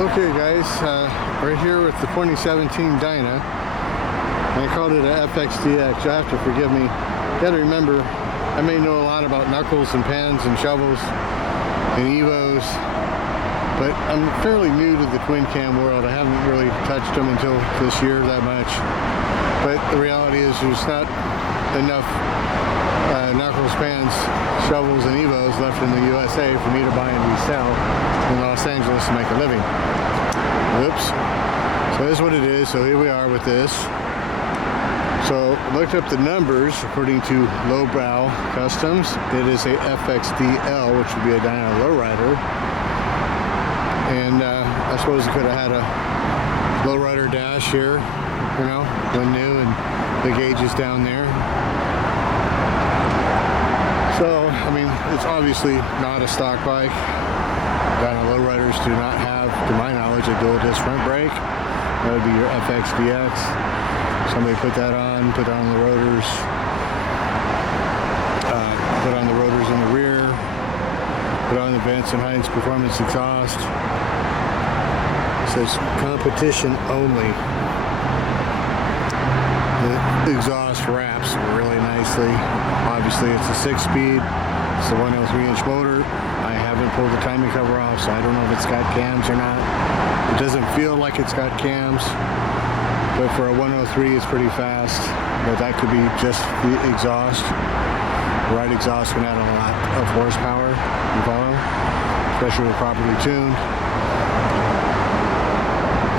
Okay guys, we're here with the 2017 Dyna. I called it an FXDL. You'll have to forgive me. You gotta remember, I may know a lot about knuckles and pans and shovels and Evos, but I'm fairly new to the twin cam world. I haven't really touched them until this year that much. But the reality is there's not enough knuckles, pans, shovels, and Evos left in the USA for me to buy and resell in Los Angeles to make a living. Oops. So this is what it is. So here we are with this. So I looked up the numbers according to Lowbrow Customs. It is a FXDL, which would be a Dyna Lowrider. And I suppose it could have had a Lowrider dash here, you know, when new, and the gauge is down there. So, I mean, it's obviously not a stock bike. Dyna Lowriders do not have, to my knowledge, a dual disc front brake. That would be your FXDX. Somebody put that on, put on the rotors, put on the rotors in the rear, put on the Vance and Hines Performance exhaust. It says competition only. The exhaust wraps really nicely. Obviously it's a 6-speed, it's a 103-inch motor. I haven't pulled the timing cover off, so I don't know if it's got cams or not. It doesn't feel like it's got cams, but for a 103 it's pretty fast. But that could be just the exhaust. The right exhaust can add a lot of horsepower, you follow? Especially with properly tuned.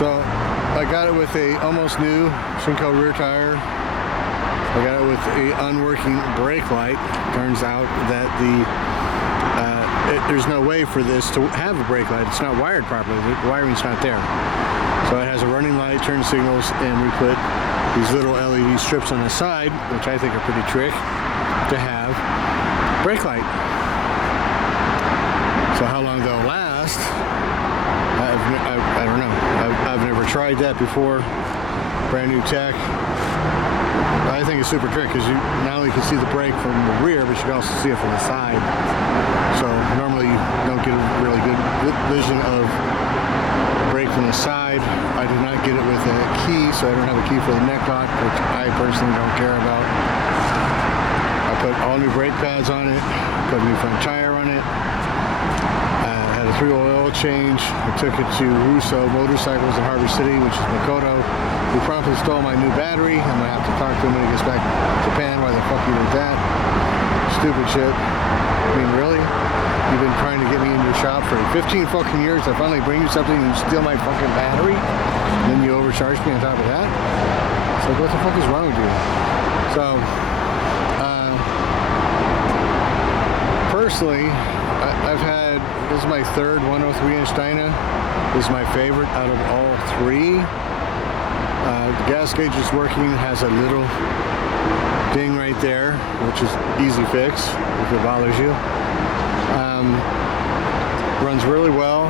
So I got it with a almost new Shinko rear tire. I got it with a unworking brake light. Turns out that there's no way for this to have a brake light. It's not wired properly. The wiring's not there. So it has a running light, turn signals, and we put these little LED strips on the side, which I think are pretty trick, to have brake light. So how long they'll last, I don't know. I've never tried that before. Brand new tech. I think it's super trick because you not only can see the brake from the rear, but you can also see it from the side. So normally you don't get a really good vision of brake from the side. I did not get it with a key, so I don't have a key for the neck lock, which I personally don't care about. I put all new brake pads on it, put a new front tire on it. I had a 3-oil change. I took it to Russo Motorcycles in Harbor City, which is Makoto. He promptly stole my new battery. I'm gonna have to talk to him when he gets back to Japan. Why the fuck you did that? Stupid shit. I mean, really? You've been trying to get me in your shop for 15 fucking years. I finally bring you something and you steal my fucking battery? And then you overcharge me on top of that? It's like, what the fuck is wrong with you? So, personally, I've had, this is my third 103-inch Dyna. This is my favorite out of all three. The gas gauge is working. It has a little ding right there, which is easy fix if it bothers you. Runs really well.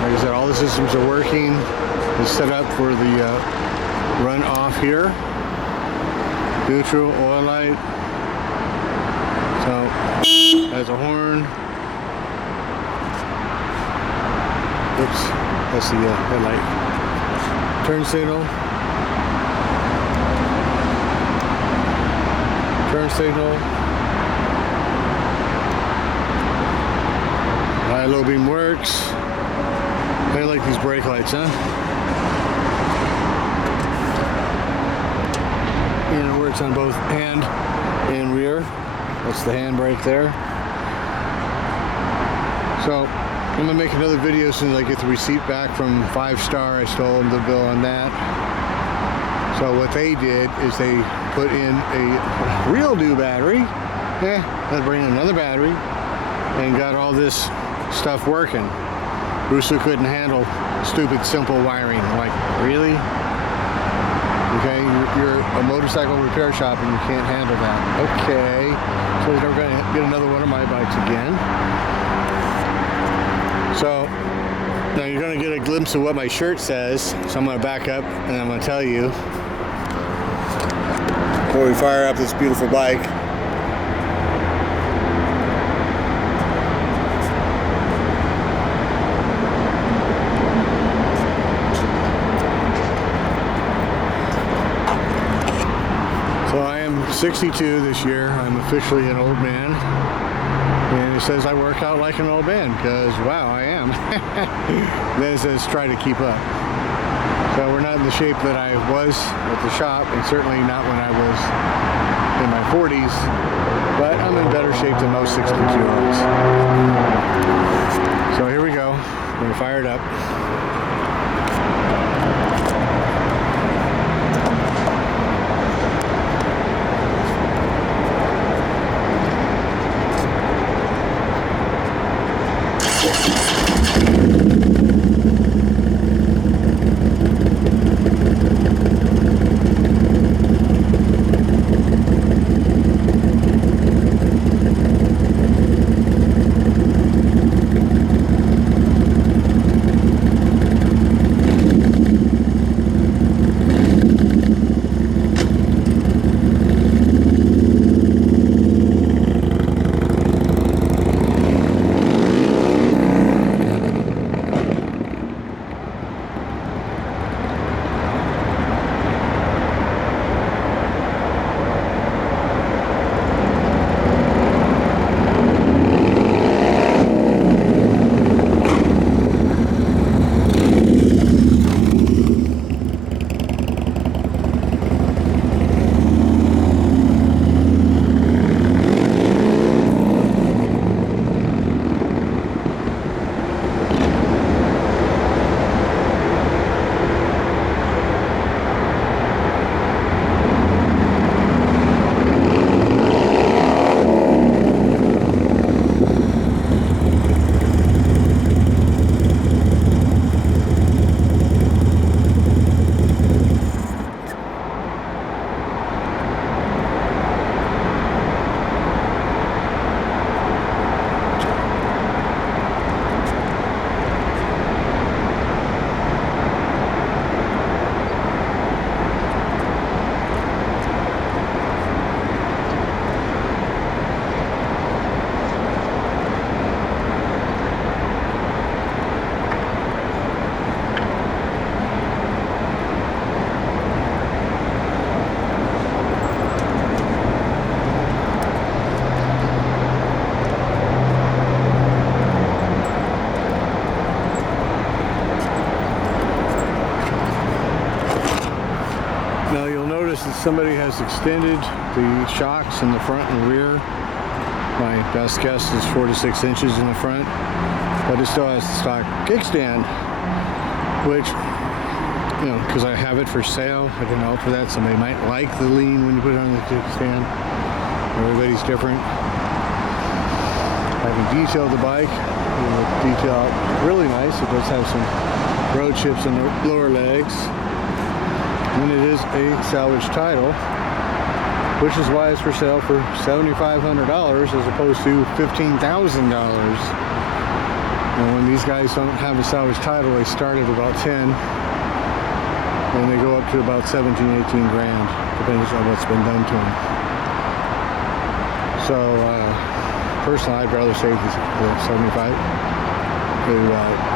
Like I said, all the systems are working. It's set up for the run off here. Neutral, oil light. So, has a horn. Oops, that's the headlight. Turn signal. Turn signal. High low beam works. I like these brake lights, huh? And it works on both hand and rear. That's the hand brake there. So I'm gonna make another video as soon as I get the receipt back from 5-Star. I stole them the bill on that. So what they did is they put in a real new battery. They bring in another battery and got all this stuff working. Russo couldn't handle stupid, simple wiring. I'm like, really? Okay, you're a motorcycle repair shop and you can't handle that. Okay, so they're gonna get another one of my bikes again. So now you're going to get a glimpse of what my shirt says. So I'm going to back up and I'm going to tell you before we fire up this beautiful bike. 62 this year. I'm officially an old man. And it says I work out like an old man, because wow, I am. Then it says try to keep up. So we're not in the shape that I was at the shop, and certainly not when I was in my 40s, but I'm in better shape than most 62-year-olds. So here we go. I'm going to fire it up. Somebody has extended the shocks in the front and rear. My best guess is 4 to 6 inches in the front, but it still has the stock kickstand, which, you know, because I have it for sale, I can alter that. Somebody might like the lean when you put it on the kickstand. Everybody's different. I can detail the bike. It'll detail out really nice. It does have some road chips in the lower legs. And it is a salvage title, which is why it's for sale for $7,500 as opposed to $15,000. And when these guys don't have a salvage title, they start at about 10, and they go up to about 17, 18 grand, depending on what's been done to them. So, personally, I'd rather save the 75 to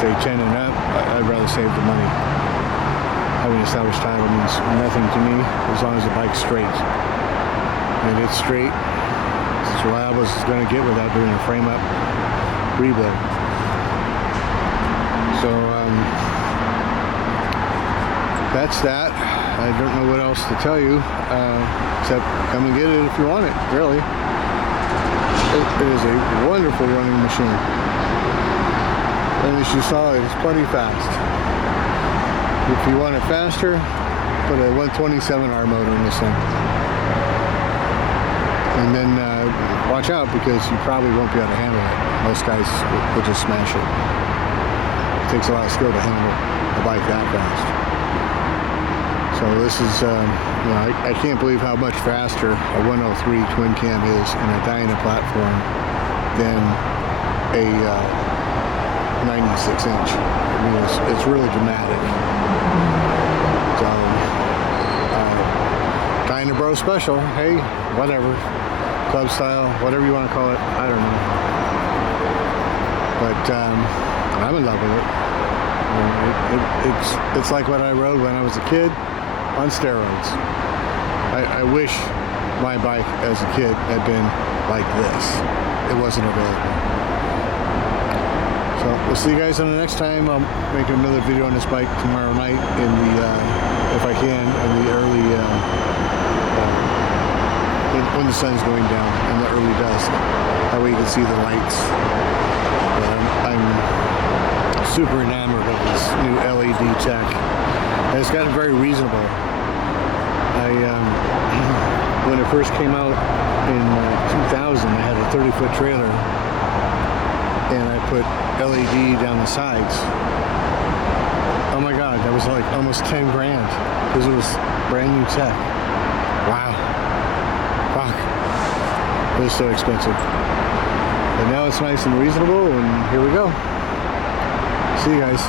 say 10 and up. I'd rather save the money. Having a salvage title means nothing to me as long as the bike's straight. And it's straight, it's as reliable as it's going to get without doing a frame-up rebuild. So that's that. I don't know what else to tell you, except come and get it if you want it, really. It is a wonderful running machine. And as you saw, it is plenty fast. If you want it faster, put a 127R motor in this thing. And then watch out, because you probably won't be able to handle it. Most guys will just smash it. It takes a lot of skill to handle a bike that fast. So this is, you know, I can't believe how much faster a 103 twin cam is in a Dyna platform than a 96 inch. I mean, it's really dramatic. So, Bro special, hey, whatever, club style, whatever you want to call it, I don't know. But I'm in love with it. It's like what I rode when I was a kid on steroids. I wish my bike as a kid had been like this. It wasn't available. So we'll see you guys on the next time. I'll make another video on this bike tomorrow night in the, if I can, in the early, when the sun's going down in the early dusk. That way you can see the lights. I'm super enamored of this new LED tech. And it's gotten very reasonable. When it first came out in 2000, I had a 30-foot trailer and I put LED down the sides. Oh my God, that was like almost 10 grand because it was brand new tech. Wow. Fuck. It was so expensive. But now it's nice and reasonable, and here we go. See you guys.